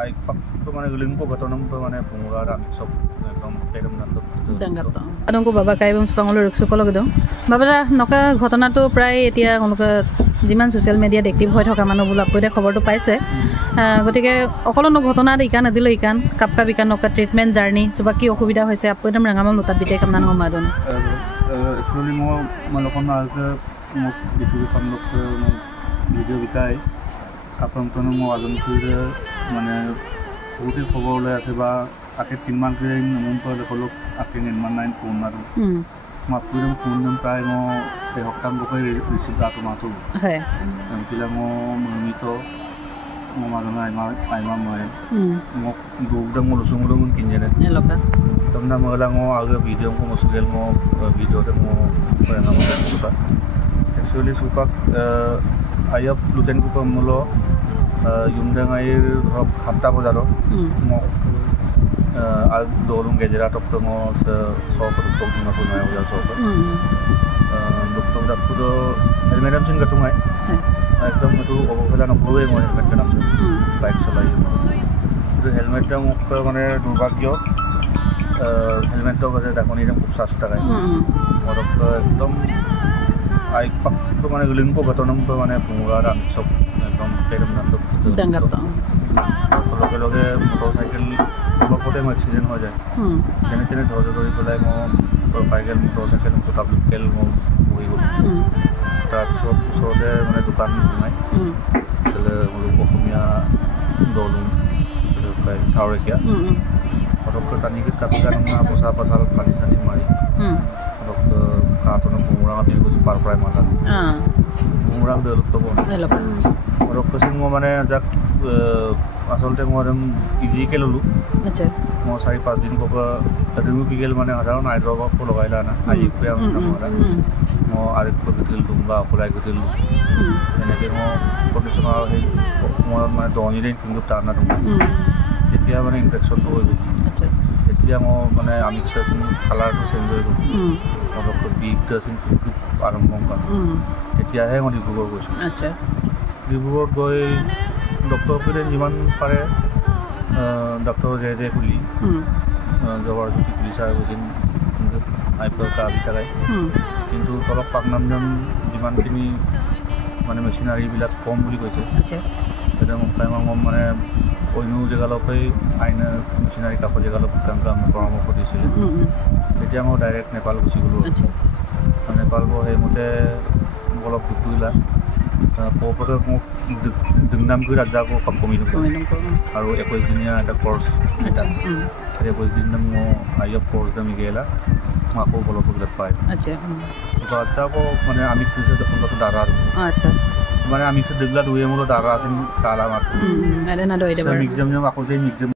ay pakto mana guling ko gatonong pa mana pungura sok ekdom pedom nandok dangat adong ko baba kai bom spangolo rukso kolog dong babara noka ঘটনা তো প্রায় এতিয়া কোনকা জিমান social মিডিয়াত active হৈ থকা মানুহ বুলা পইতে খবৰটো পাইছে গটিকে অকলনো ঘটনা ইকান আদিলে ইকান কাপকা বিকান নকা ট্ৰিটমেন্ট জাৰ্নি সুবা কি অসুবিধা হৈছে আপদম ৰাঙামল লতাত বিতে কামনা হমাদন একচুয়ালি মো মালকন আগে মো ভিডিও খন লোক ভিডিও বিকাই কাপন তন মো আজন কুইরে মানে বহুতে খবর লৈ আছে বা আকে 3 মান করে নমন করে হলো আকে নির্মাণ নাইন ফোন মারু মাপুরম ফোন প্রায় মো এ হকাম বকই রিসিভ দাতো মাতো হ্যাঁ তামকিলা মো নিয়মিত মো মাগনা আইমা মই মো দুগদম মো লসুমুদম কিনজেনে এলকা তমনা মগলা মো আগে ভিডিও মো মসুগেল মো ভিডিওতে মো পয়না মো সুপা actually সুপাক আইপ লুটেন co মলো yumdangair hok hatta bojaro mo al dolung gejera tok to mo so ko tok na ko na ya so ko doktor dak ko helmetam sin gatungai ekdom to obofela na proe mo helmet kanam bike cholai to helmet ta mok mane durbagyo helmet to gade dakoni ram খুব সস্তা গায় মরক একদম আই পাক তো মানে গুলিং কো গতনম তো মানে পুঙ্গা রাম সব একদম পেরম নান্দক dangat লগে লগে মোটরসাইকেল বকতে অ্যাক্সিডেন্ট হয়ে যায় তেনে তেনে ধরে ধরে পেলাই মো বাইকেল মোটরসাইকেল মো তাবলিকেল মো হই গল তাৰপিছত ওচৰতে মানে দোকান নাই তাহলে অসমীয়া দলুং প্রায় সাউরেকিয়া পটককে টানিকে কাপিকা না বসা পাতাল পানি সানি মারি পটক কাটন মুমুরা আপনি পার প্রায় মালা মুমুরা দলতো পটককে সিং মানে যাক আসলতে মরম ইজিকে ললু আচ্ছা মো 4-5 দিন কোকা রিমুভিকেল মানে সাধারণ হাইড্রোবা কো লাগাইলা না আই পে আমি না মো আরেক পগতিল দুম্বা অপলাই গতিল এনেকে মো প্রফেশনাল হে মো মানে দনি রে কিন্তু টানা দুম্বা তেতিয়া মানে ইনফেকশন তো হই আচ্ছা তেতিয়া মো মানে আমি সেশন কালার তো চেঞ্জ হই গল পটক বিগ টাসিন খুব আরম্ভ কর তেতিয়া হে মনি গুগল গৈছ আচ্ছা ডিব্ৰুগড় গৈ ডক্টৰ পৰে যিমান পাৰে ডক্টৰ যে খুলি জবৰদস্তি পুলিচ আৰু দিন আইপৰ কাবি তাকাই কিন্তু তলক পাকনামজন যিমানখিনি মানে মেচিনাৰীবিলাক কম বুলি কৈছে এটা মোক টাইমত মানে অন্য জেগালপে আইন মেচিনাৰী কাপৰ জেগালপ কাম পৰামৰ্শ দিছিলে তেতিয়া মই ডাইৰেক্ট নেপাল গুচি গ'লোঁ নেপাল সেইমতে অলপ দুখুলা পপকে মোক দুমনাম কৰি ৰাজাকো কমি আৰু 21 দিনীয়া এটা কোৰ্স এটা 21 দিন মই আইএফ কোৰ্স দমি গেলা মাকো বলক গলত পায় আচ্ছা তো আটাকো মানে আমি খুঁজে দেখুন কত দাঁড়া আচ্ছা মানে আমি সে দেখলা দুয়ে মূল দাঁড়া আছেন কালা মাত্র আরে না দইতে পারে মিক্সাম আকৌ যে মিক্সাম